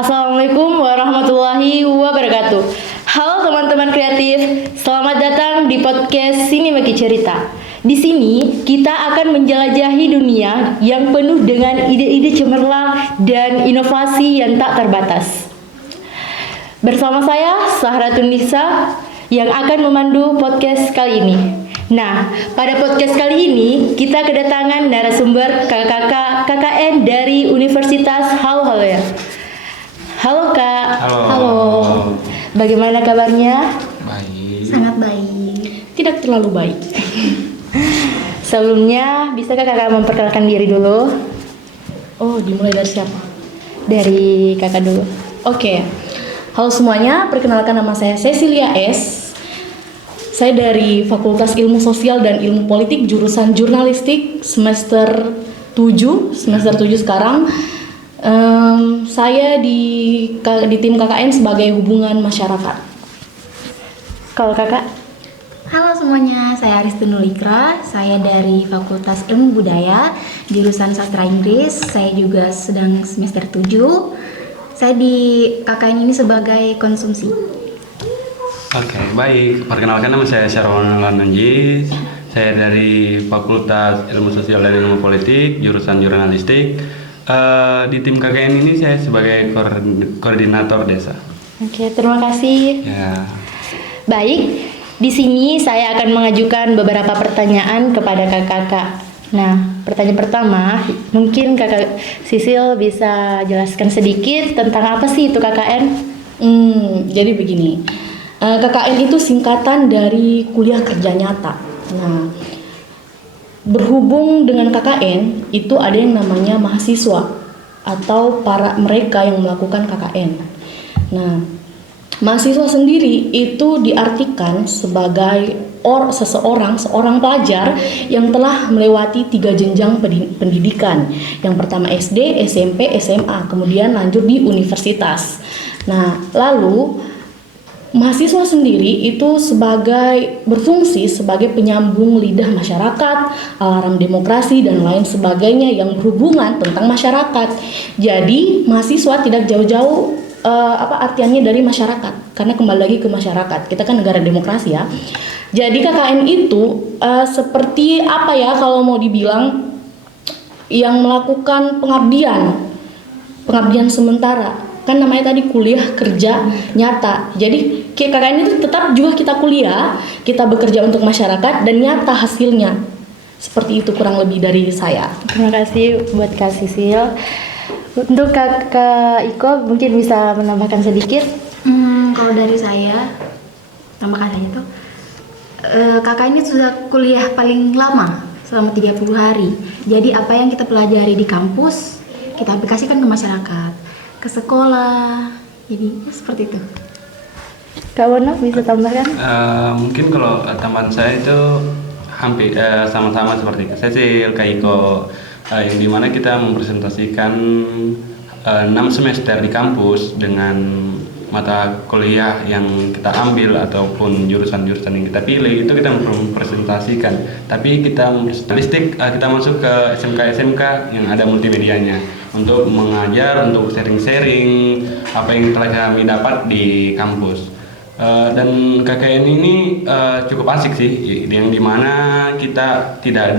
Assalamualaikum warahmatullahi wabarakatuh. Halo teman-teman kreatif, selamat datang di podcast Sini Bagi Cerita. Di sini kita akan menjelajahi dunia yang penuh dengan ide-ide cemerlang dan inovasi yang tak terbatas. Bersama saya Sahratun Nisa yang akan memandu podcast kali ini. Nah, pada podcast kali ini kita kedatangan narasumber kakak-kakak KKN dari Universitas Halo-Halo. Halo Kak. Halo. Bagaimana kabarnya? Baik. Sangat baik. Tidak terlalu baik. Sebelumnya, bisakah Kakak memperkenalkan diri dulu? Oh, dimulai dari siapa? Dari Kakak dulu. Oke. Halo semuanya, perkenalkan nama saya Cecilia S. Saya dari Fakultas Ilmu Sosial dan Ilmu Politik jurusan Jurnalistik semester 7 sekarang. Saya di tim KKN sebagai hubungan masyarakat. Kalau Kakak? Halo semuanya, saya Aristun Nulikra. Saya dari Fakultas Ilmu Budaya, jurusan Sastra Inggris. Saya juga sedang semester 7. Saya di KKN ini sebagai konsumsi. Oke, baik. Perkenalkan, nama saya Syarwan Lanunjis. Saya dari Fakultas Ilmu Sosial dan Ilmu Politik, jurusan Jurnalistik. Di tim KKN ini saya sebagai koordinator desa. Oke, terima kasih. Ya. Baik, di sini saya akan mengajukan beberapa pertanyaan kepada kakak-kakak. Nah, pertanyaan pertama, mungkin Kakak Sisil bisa jelaskan sedikit tentang apa sih itu KKN? Jadi begini, KKN itu singkatan dari kuliah kerja nyata. Nah, berhubung dengan KKN itu ada yang namanya mahasiswa atau mereka yang melakukan KKN. Nah, mahasiswa sendiri itu diartikan sebagai seorang pelajar yang telah melewati 3 jenjang pendidikan. Yang pertama SD, SMP, SMA, kemudian lanjut di universitas. Nah, lalu mahasiswa sendiri itu berfungsi sebagai penyambung lidah masyarakat, alarm demokrasi dan lain sebagainya yang berhubungan tentang masyarakat. Jadi mahasiswa tidak jauh-jauh artiannya dari masyarakat, karena kembali lagi ke masyarakat. Kita kan negara demokrasi ya. Jadi KKN itu seperti apa ya kalau mau dibilang, yang melakukan pengabdian sementara. Kan namanya tadi kuliah kerja nyata. Jadi KKN itu tetap juga kita kuliah, kita bekerja untuk masyarakat dan nyata hasilnya. Seperti itu kurang lebih dari saya. Terima kasih buat Kak Sisil. Untuk Kakak Iko mungkin bisa menambahkan sedikit. Kalau dari saya, tambahkan saja tuh, kakak ini sudah kuliah paling lama selama 30 hari. Jadi apa yang kita pelajari di kampus, kita aplikasikan ke masyarakat, ke sekolah. Jadi seperti itu. Kak Wono bisa tambahkan? Mungkin kalau tambahan saya itu hampir sama-sama seperti Kak Cecil, Kak Iko, yang dimana kita mempresentasikan 6 semester di kampus dengan mata kuliah yang kita ambil ataupun jurusan-jurusan yang kita pilih, itu kita mempresentasikan. Tapi kita statistik, kita masuk ke SMK yang ada multimedianya untuk mengajar, untuk sharing-sharing apa yang telah kami dapat di kampus. Dan KKN ini cukup asik sih, yang dimana kita tidak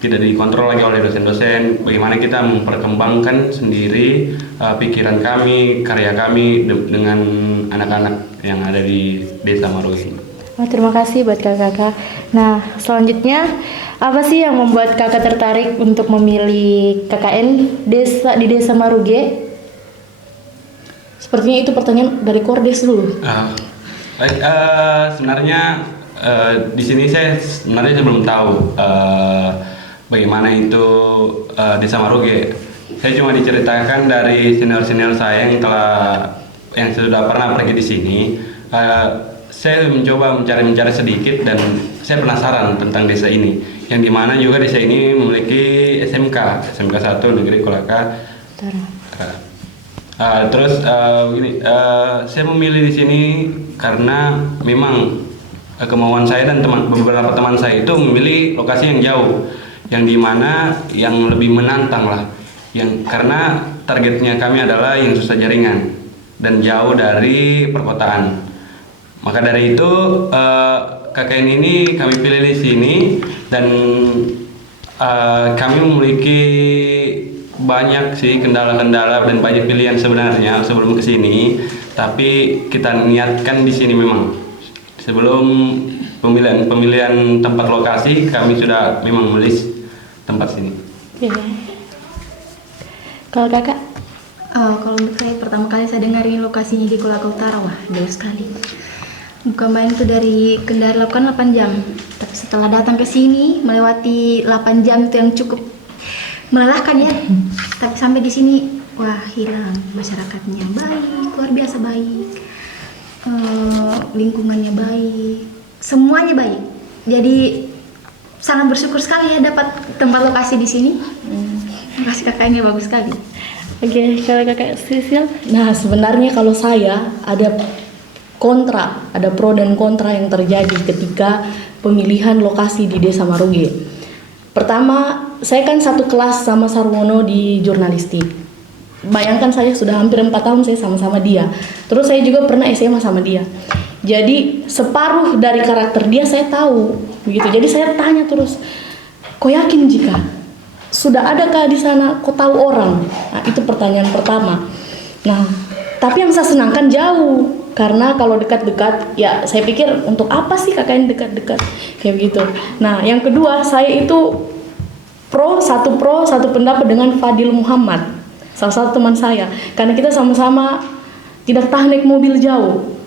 dikontrol lagi oleh dosen-dosen. Bagaimana kita memperkembangkan sendiri pikiran kami, karya kami dengan anak-anak yang ada di Desa Maruge. Terima kasih buat kakak-kakak. Nah, selanjutnya apa sih yang membuat kakak tertarik untuk memilih KKN di Desa Maruge? Sepertinya itu pertanyaan dari Kordes dulu. Sebenarnya di sini saya sebenarnya belum tahu bagaimana itu Desa Maruge. Saya cuma diceritakan dari senior-senior saya yang sudah pernah pergi di sini. Saya mencoba mencari sedikit dan saya penasaran tentang desa ini. yang dimana juga desa ini memiliki SMK 1 Negeri Kolaka Utara. Terus begini, saya memilih di sini karena memang kemauan saya dan beberapa teman saya itu memilih lokasi yang jauh, yang dimana yang lebih menantang lah, karena targetnya kami adalah yang susah jaringan dan jauh dari perkotaan. Maka dari itu KKN ini kami pilih di sini dan kami memiliki banyak sih kendala-kendala dan banyak pilihan sebenarnya sebelum ke sini, tapi kita niatkan di sini memang sebelum pemilihan tempat lokasi kami sudah memang melis tempat sini. Oke. Kalau kakak? Kalau untuk saya pertama kali saya dengarin lokasinya di Kolaka Utara, wah jauh sekali. Bukan main tuh dari Kendari lakukan 8 jam. Tapi setelah datang ke sini melewati 8 jam itu yang cukup melelahkan ya. Tapi sampai di sini wah hilang, masyarakatnya baik, luar biasa baik. Lingkungannya baik, semuanya baik. Jadi sangat bersyukur sekali ya dapat tempat lokasi di sini. Lokasi kakaknya bagus sekali. Oke, kalau kakak Sisil? Nah, sebenarnya kalau saya ada pro dan kontra yang terjadi ketika pemilihan lokasi di Desa Maroge. Pertama, saya kan satu kelas sama Sarwono di jurnalistik. Bayangkan saya sudah hampir 4 tahun saya sama-sama dia. Terus saya juga pernah SMA sama dia. Jadi separuh dari karakter dia saya tahu, begitu. Jadi saya tanya terus, kau yakin jika sudah adakah di sana kau tahu orang? Nah, itu pertanyaan pertama. Nah, tapi yang saya senangkan jauh. Karena kalau dekat-dekat, ya saya pikir untuk apa sih KKN dekat-dekat kayak begitu. Nah, yang kedua saya itu satu pendapat dengan Fadil Muhammad, salah satu teman saya, karena kita sama-sama tidak tahan naik mobil jauh.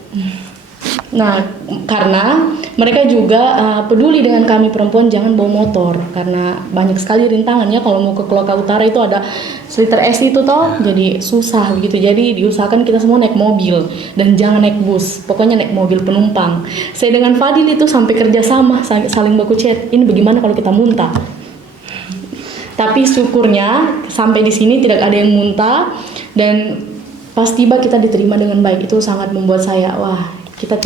Nah, karena mereka juga peduli dengan kami perempuan jangan bawa motor, karena banyak sekali rintangannya kalau mau ke Kolaka Utara itu ada sliter es itu toh, jadi susah begitu. Jadi diusahakan kita semua naik mobil dan jangan naik bus, pokoknya naik mobil penumpang. Saya dengan Fadil itu sampai kerjasama, saling baku chat. Ini bagaimana kalau kita muntah? Tapi syukurnya sampai di sini tidak ada yang muntah dan pas tiba kita diterima dengan baik. Itu sangat membuat saya wah, kita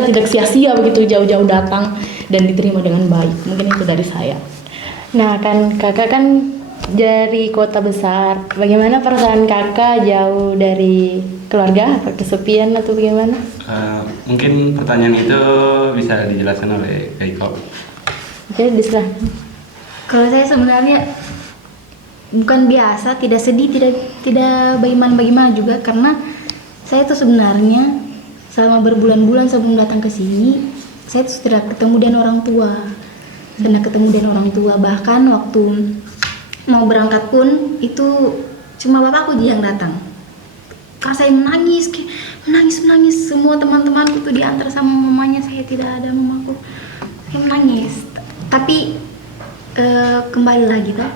tidak sia-sia begitu jauh-jauh datang dan diterima dengan baik. Mungkin itu dari saya. Nah, kan kakak kan dari kota besar. Bagaimana perasaan kakak jauh dari keluarga? Apa kesepian atau bagaimana? Mungkin pertanyaan itu bisa dijelaskan oleh Kak Iko. Oke, diserah. Kalau saya sebenarnya bukan biasa, tidak sedih, tidak bagaimana juga, karena saya tuh sebenarnya selama berbulan-bulan sebelum datang ke sini, saya tuh sudah ketemu dengan orang tua. Bahkan waktu mau berangkat pun itu cuma bapakku yang datang. Karena saya menangis. Semua teman-temanku tuh diantar sama mamanya, saya tidak ada mamaku. Saya menangis. Tapi kembali lagi toh,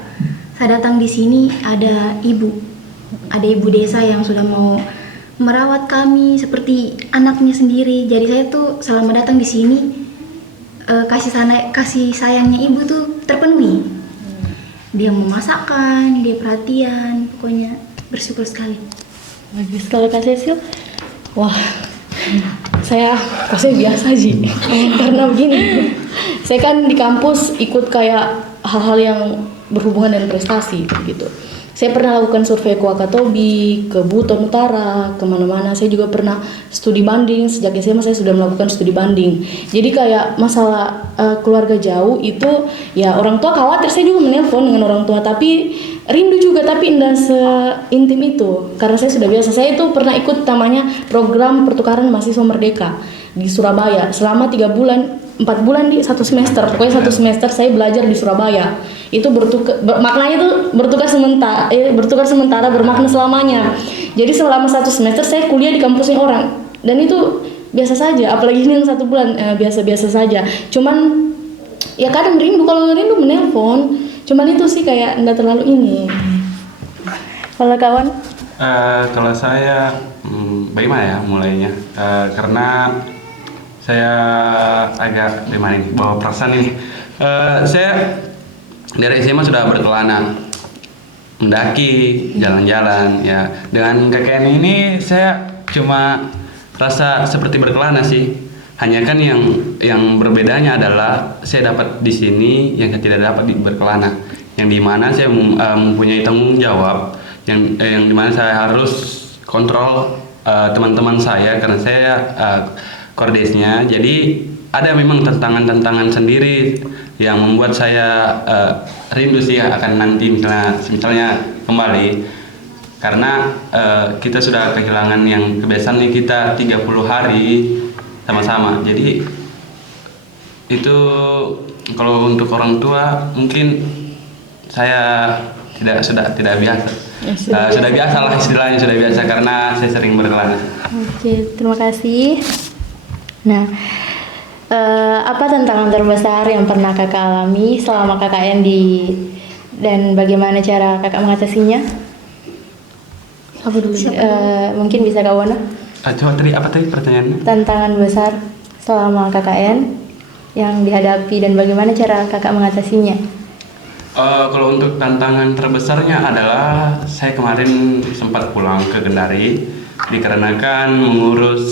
saya datang di sini ada ibu desa yang sudah mau merawat kami seperti anaknya sendiri. Jadi saya tuh selama datang di sini kasih sayangnya ibu tuh terpenuhi. Dia memasakkan, dia perhatian, pokoknya bersyukur sekali. Bagus. Kalau Kak Cecil? Wah, saya biasa sih. Karena begini, saya kan di kampus ikut kayak hal-hal yang berhubungan dengan prestasi gitu. Saya pernah lakukan survei ke Wakatobi, ke Buton Utara, kemana-mana. Saya juga pernah studi banding, sejak SMA saya sudah melakukan studi banding. Jadi kayak masalah keluarga jauh itu, ya orang tua khawatir, saya juga menelpon dengan orang tua, tapi rindu juga, tapi tidak seintim itu. Karena saya sudah biasa, saya itu pernah ikut namanya program pertukaran mahasiswa merdeka di Surabaya selama 4 bulan di 1 semester. Pokoknya 1 semester saya belajar di Surabaya. Itu maknanya itu bertukar sementara bermakna selamanya. Jadi selama 1 semester saya kuliah di kampusnya orang, dan itu biasa saja. Apalagi ini yang 1 bulan biasa-biasa saja. Cuman ya kadang rindu, kalau rindu menelpon. Cuman itu sih kayak enggak terlalu ini. Kalau kawan? Kalau saya bagaimana ya mulainya? Karena saya agak gimana ini bawa perasaan ini. Saya dari SMA sudah berkelana, mendaki, jalan-jalan ya. Dengan KKN ini saya cuma rasa seperti berkelana sih. Hanya kan yang berbedanya adalah saya dapat di sini yang saya tidak dapat di berkelana. Yang dimana saya mempunyai tanggung jawab, yang dimana saya harus kontrol teman-teman saya karena saya kordesnya. Jadi ada memang tantangan-tantangan sendiri yang membuat saya rindu sih akan nanti misalnya kembali, karena kita sudah kehilangan yang kebiasaan nih kita 30 hari sama-sama. Jadi itu kalau untuk orang tua mungkin saya tidak biasa. Sudah biasa lah istilahnya, sudah biasa karena saya sering berkelana. Oke, terima kasih. Nah, apa tantangan terbesar yang pernah kakak alami selama KKN dan bagaimana cara kakak mengatasinya? Apa dulu? Mungkin bisa Kak Wana? Coba tadi apa tadi pertanyaannya? Tantangan besar selama KKN yang dihadapi dan bagaimana cara kakak mengatasinya? Kalau untuk tantangan terbesarnya adalah saya kemarin sempat pulang ke Kendari dikarenakan mengurus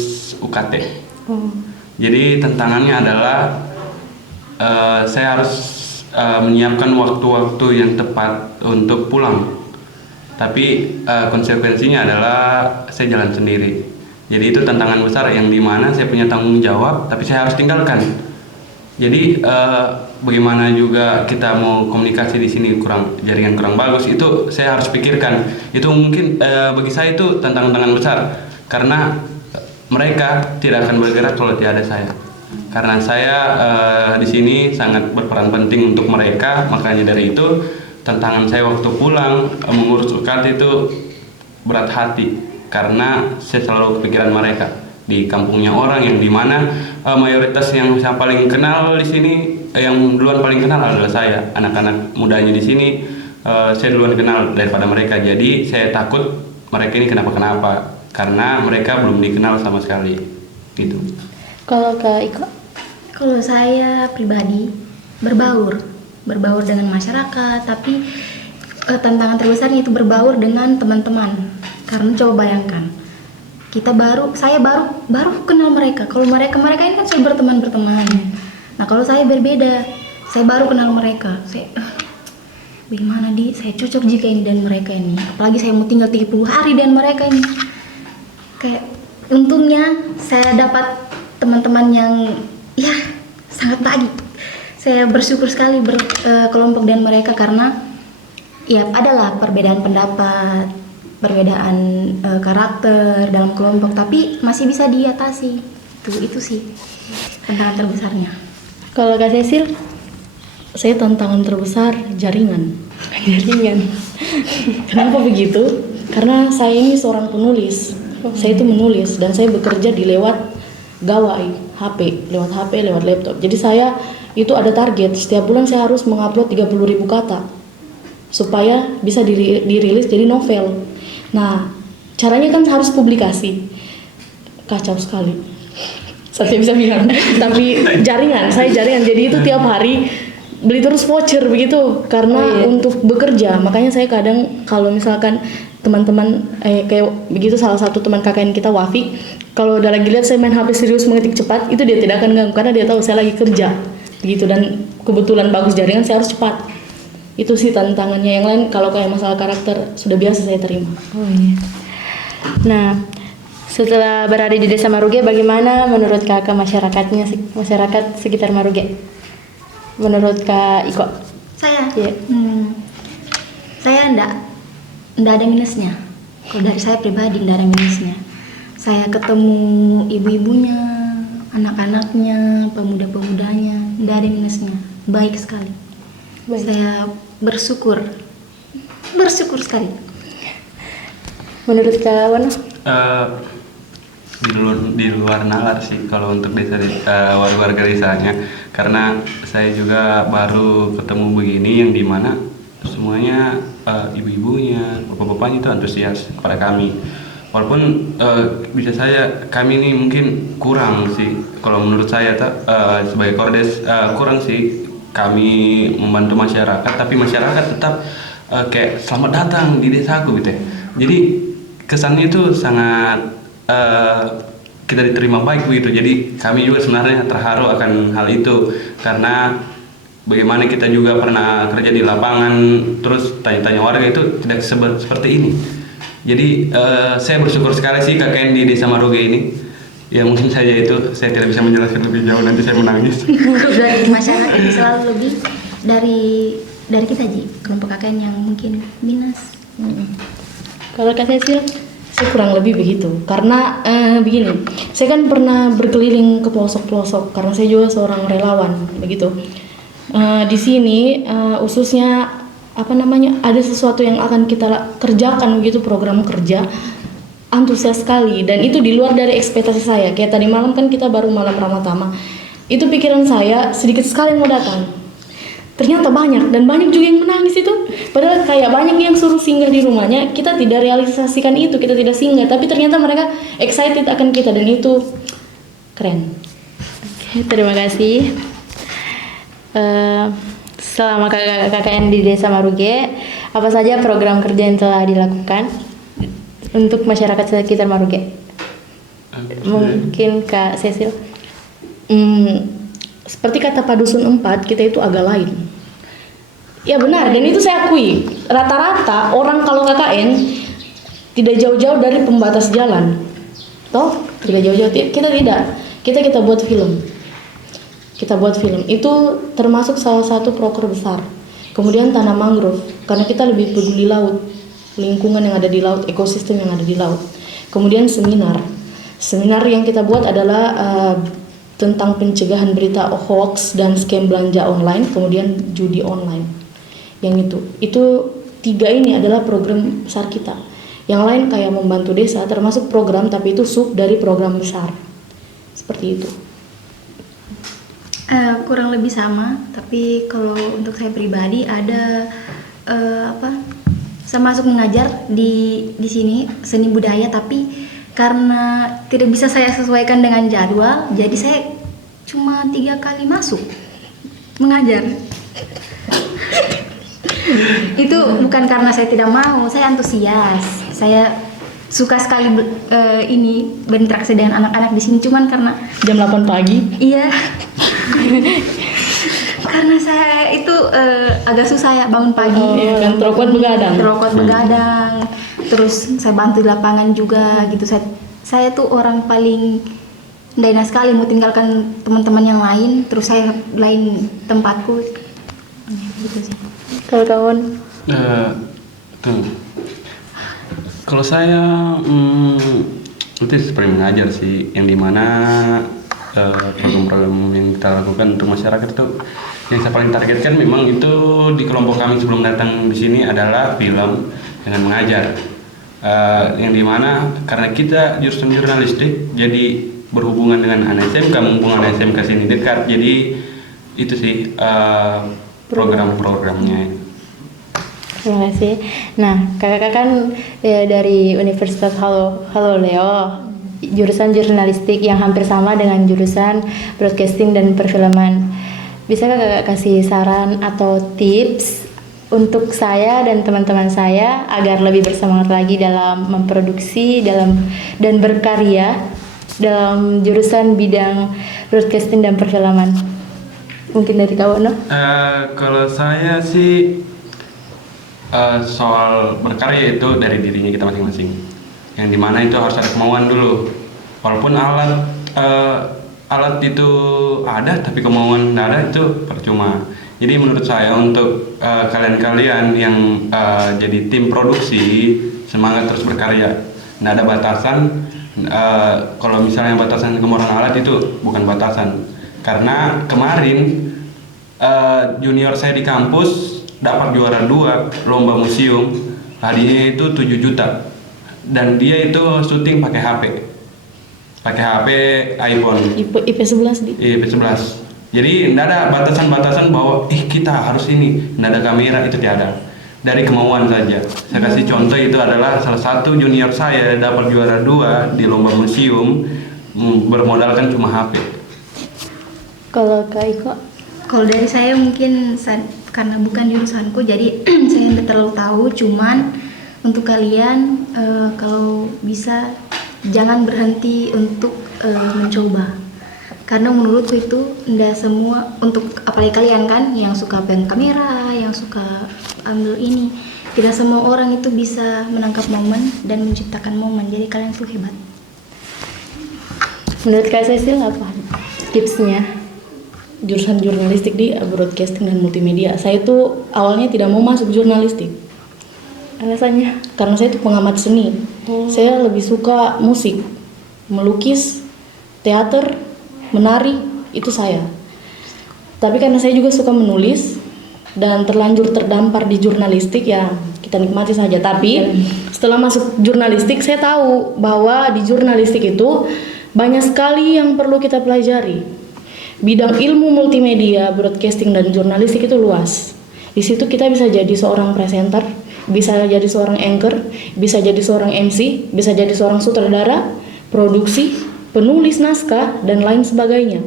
UKT. Jadi tantangannya adalah saya harus menyiapkan waktu-waktu yang tepat untuk pulang. Tapi konsekuensinya adalah saya jalan sendiri. Jadi itu tantangan besar yang dimana saya punya tanggung jawab, tapi saya harus tinggalkan. Jadi bagaimana juga kita mau komunikasi di sini jaringan kurang bagus, itu saya harus pikirkan. Itu mungkin bagi saya itu tantangan besar karena mereka tidak akan bergerak kalau tidak ada saya. Karena saya di sini sangat berperan penting untuk mereka, makanya dari itu tantangan saya waktu pulang mengurus UKT itu berat hati karena saya selalu kepikiran mereka di kampungnya orang yang dimana mayoritas yang saya paling kenal di sini, yang duluan paling kenal adalah saya. Anak-anak mudanya di sini saya duluan kenal daripada mereka. Jadi saya takut mereka ini kenapa-kenapa karena mereka belum dikenal sama sekali gitu. Kalau Kak Iko? Kalau saya pribadi berbaur dengan masyarakat, tapi tantangan terbesarnya itu berbaur dengan teman-teman. Karena coba bayangkan, saya baru kenal mereka. Kalau mereka ini kan sudah berteman. Nah kalau saya berbeda, saya baru kenal mereka. Bagaimana saya cocok jika ini dan mereka ini. Apalagi saya mau tinggal 30 hari dan mereka ini. Kayak untungnya saya dapat teman-teman yang ya sangat baik. Saya bersyukur sekali berkelompok dengan mereka karena ya adalah perbedaan pendapat, perbedaan karakter dalam kelompok, tapi masih bisa diatasi. Itu sih tantangan terbesarnya. Kalau Kak Cecil? Saya tantangan terbesar jaringan. Kenapa begitu? Karena saya ini seorang penulis. Saya itu menulis dan saya bekerja lewat gawai HP, lewat laptop. Jadi saya itu ada target, setiap bulan saya harus mengupload 30.000 kata supaya bisa dirilis jadi novel. Nah, caranya kan harus publikasi. Kacau sekali. Saya bisa bilang. Tapi saya jaringan. Jadi itu tiap hari beli terus voucher begitu karena untuk bekerja. Makanya saya kadang kalau misalkan teman-teman kayak begitu, salah satu teman KKN kita Wafik, kalau udah lagi lihat saya main HP serius mengetik cepat, itu dia tidak akan ganggu karena dia tahu saya lagi kerja begitu, dan kebetulan bagus jaringan saya harus cepat. Itu sih tantangannya. Yang lain kalau kayak masalah karakter sudah biasa saya terima. Nah, setelah berada di Desa Maruge, bagaimana menurut kakak masyarakat sekitar Maruge? Menurut Kak Iko? Saya? Iya. Saya enggak ada minusnya. Kalau dari saya pribadi enggak ada minusnya. Saya ketemu ibu-ibunya, anak-anaknya, pemuda-pemudanya, enggak ada minusnya. Baik sekali. Baik. Saya bersyukur sekali. Menurut Kak Wana? Di luar nalar sih kalau untuk desa warga desanya, karena saya juga baru ketemu begini yang dimana semuanya ibu-ibunya, bapak-bapaknya itu antusias kepada kami. Walaupun kami ini mungkin kurang sih kalau menurut saya sebagai kordes kurang sih kami membantu masyarakat, tapi masyarakat tetap kayak selamat datang di desaku gitu ya. Jadi kesannya itu sangat kita diterima baik begitu. Jadi kami juga sebenarnya terharu akan hal itu, karena bagaimana kita juga pernah kerja di lapangan terus tanya-tanya warga itu tidak seperti ini. Jadi saya bersyukur sekali sih KKN di Desa Maruge ini. Ya mungkin saja itu, saya tidak bisa menjelaskan lebih jauh, nanti saya menangis. Dari masyarakat selalu lebih dari kita Ji, kelompok KKN yang mungkin minus. Kalau Kak Cecil? Saya kurang lebih begitu, karena begini, saya kan pernah berkeliling ke pelosok-pelosok karena saya juga seorang relawan begitu. Di sini khususnya ada sesuatu yang akan kita kerjakan begitu, program kerja antusias sekali, dan itu di luar dari ekspektasi saya. Kayak tadi malam kan kita baru malam Ramatama, itu pikiran saya sedikit sekali yang mau datang, ternyata banyak, dan banyak juga yang menangis itu. Padahal kayak banyak yang suruh singgah di rumahnya, kita tidak realisasikan itu, kita tidak singgah, tapi ternyata mereka excited akan kita, dan itu keren. Oke, terima kasih. Selama KKN di Desa Maruge, apa saja program kerja yang telah dilakukan untuk masyarakat sekitar Maruge? Mungkin Kak Cecil? Seperti kata Pak Dusun 4, kita itu agak lain. Ya benar, dan itu saya akui. Rata-rata orang kalau KKN tidak jauh-jauh dari pembatas jalan. Toh, tidak jauh-jauh. Kita tidak. Kita buat film. Kita buat film. Itu termasuk salah satu proker besar. Kemudian tanam mangrove, karena kita lebih peduli laut, lingkungan yang ada di laut, ekosistem yang ada di laut. Kemudian seminar. Seminar yang kita buat adalah tentang pencegahan berita hoax dan scam belanja online, kemudian judi online. Yang itu 3 ini adalah program besar kita. Yang lain kayak membantu desa, termasuk program, tapi itu sub dari program besar. Seperti itu. Kurang lebih sama, tapi kalau untuk saya pribadi ada saya masuk mengajar di sini seni budaya, tapi karena tidak bisa saya sesuaikan dengan jadwal, jadi saya cuma 3 kali masuk mengajar. Itu bukan karena saya tidak mau, saya antusias, saya suka sekali berinteraksi dengan anak-anak di sini, cuman karena Jam 8 pagi. iya. Karena saya itu agak susah ya bangun pagi. Iya kan, terokot begadang. Terus saya bantu di lapangan juga gitu. Saya tuh orang paling dana sekali mau tinggalkan teman-teman yang lain, terus saya lain tempatku. Gitu sih. Kalau kawan? Kalau saya itu seperti mengajar sih, yang dimana program-program yang kita lakukan untuk masyarakat itu yang saya paling targetkan memang itu di kelompok kami sebelum datang di sini adalah film dengan mengajar. Yang dimana karena kita jurusan jurnalistik, jadi berhubungan dengan anak SMK, mumpung anak SMK sini dekat, jadi itu sih program-programnya. Terima kasih. Nah, kakak kan dari Universitas Haloleo, jurusan jurnalistik yang hampir sama dengan jurusan broadcasting dan perfilman. Bisa kakak kasih saran atau tips untuk saya dan teman-teman saya agar lebih bersemangat lagi dalam memproduksi dan berkarya dalam jurusan bidang broadcasting dan perfilman? Mungkin dari kawan, no? Kalau saya sih soal berkarya itu dari dirinya kita masing-masing, yang dimana itu harus ada kemauan dulu. Walaupun alat itu ada tapi kemauan tidak ada, itu percuma. Jadi menurut saya untuk kalian-kalian yang jadi tim produksi, semangat terus berkarya, tidak ada batasan. Kalau misalnya batasan kemurahan alat itu bukan batasan, karena kemarin junior saya di kampus dapat juara 2 lomba museum, hadiahnya itu 7 juta, dan dia itu syuting pakai HP iPhone IP11 IP11. Jadi tidak ada batasan-batasan bahwa kita harus ini, tidak ada kamera, itu tidak ada. Dari kemauan saja. Saya kasih contoh, itu adalah salah satu junior saya dapat juara 2 di lomba museum bermodalkan cuma HP. Kalau Kak Iko? Kalau dari saya mungkin karena bukan jurusanku jadi saya tidak terlalu tahu. Cuman untuk kalian kalau bisa jangan berhenti untuk mencoba. Karena menurutku itu tidak semua untuk apalagi kalian kan yang suka pegang kamera, yang suka ambil ini. Tidak semua orang itu bisa menangkap momen dan menciptakan momen. Jadi kalian tuh hebat. Menurut Kak Cecil apa tipsnya? Jurusan jurnalistik di broadcasting dan multimedia. Saya tuh awalnya tidak mau masuk jurnalistik. Alasannya? Karena saya itu pengamat seni. Saya lebih suka musik, melukis, teater, menari, itu saya. Tapi karena saya juga suka menulis dan terlanjur terdampar di jurnalistik, ya kita nikmati saja. Tapi setelah masuk jurnalistik saya tahu bahwa di jurnalistik itu banyak sekali yang perlu kita pelajari. Bidang ilmu multimedia, broadcasting dan jurnalistik itu luas. Di situ kita bisa jadi seorang presenter, bisa jadi seorang anchor, bisa jadi seorang MC, bisa jadi seorang sutradara, produksi, penulis naskah dan lain sebagainya.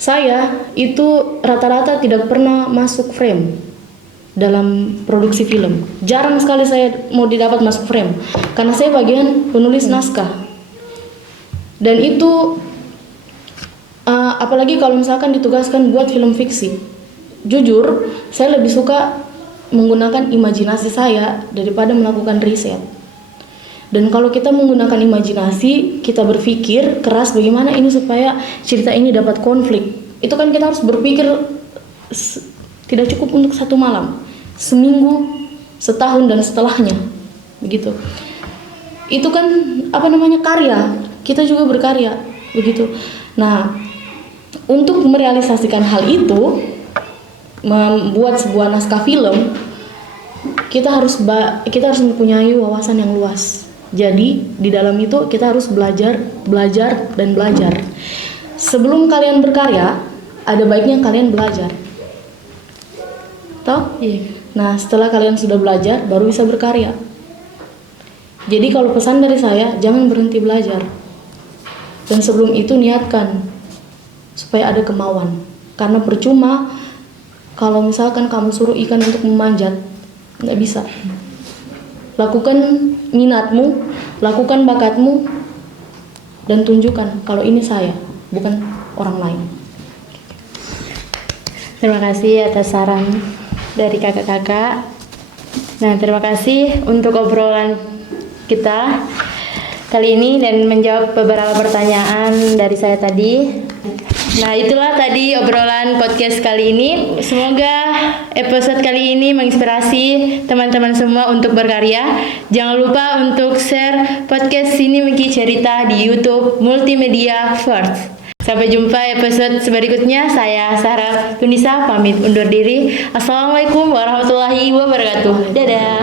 Saya itu rata-rata tidak pernah masuk frame dalam produksi film. Jarang sekali saya mau didapat masuk frame karena saya bagian penulis naskah. Dan itu apalagi kalau misalkan ditugaskan buat film fiksi. Jujur, saya lebih suka menggunakan imajinasi saya daripada melakukan riset. Dan kalau kita menggunakan imajinasi, kita berpikir keras bagaimana ini supaya cerita ini dapat konflik. Itu kan kita harus berpikir tidak cukup untuk 1 malam, seminggu, setahun dan setelahnya. Begitu. Itu kan karya. Kita juga berkarya, begitu. Nah, untuk merealisasikan hal itu, membuat sebuah naskah film, kita harus mempunyai wawasan yang luas. Jadi di dalam itu kita harus belajar dan belajar. Sebelum kalian berkarya, ada baiknya kalian belajar. Toh? Iya. Nah, setelah kalian sudah belajar, baru bisa berkarya. Jadi kalau pesan dari saya, jangan berhenti belajar. Dan sebelum itu niatkan supaya ada kemauan. Karena percuma kalau misalkan kamu suruh ikan untuk memanjat, nggak bisa. Lakukan minatmu, lakukan bakatmu, dan tunjukkan kalau ini saya, bukan orang lain. Terima kasih atas saran dari kakak-kakak. Nah, terima kasih untuk obrolan kita kali ini dan menjawab beberapa pertanyaan dari saya tadi. Nah, itulah tadi obrolan podcast kali ini. Semoga episode kali ini menginspirasi teman-teman semua untuk berkarya. Jangan lupa untuk share podcast Sinemaki Cerita di YouTube Multimedia First. Sampai jumpa episode berikutnya. Saya Sarah Tunisa pamit undur diri. Assalamualaikum warahmatullahi wabarakatuh. Dadah.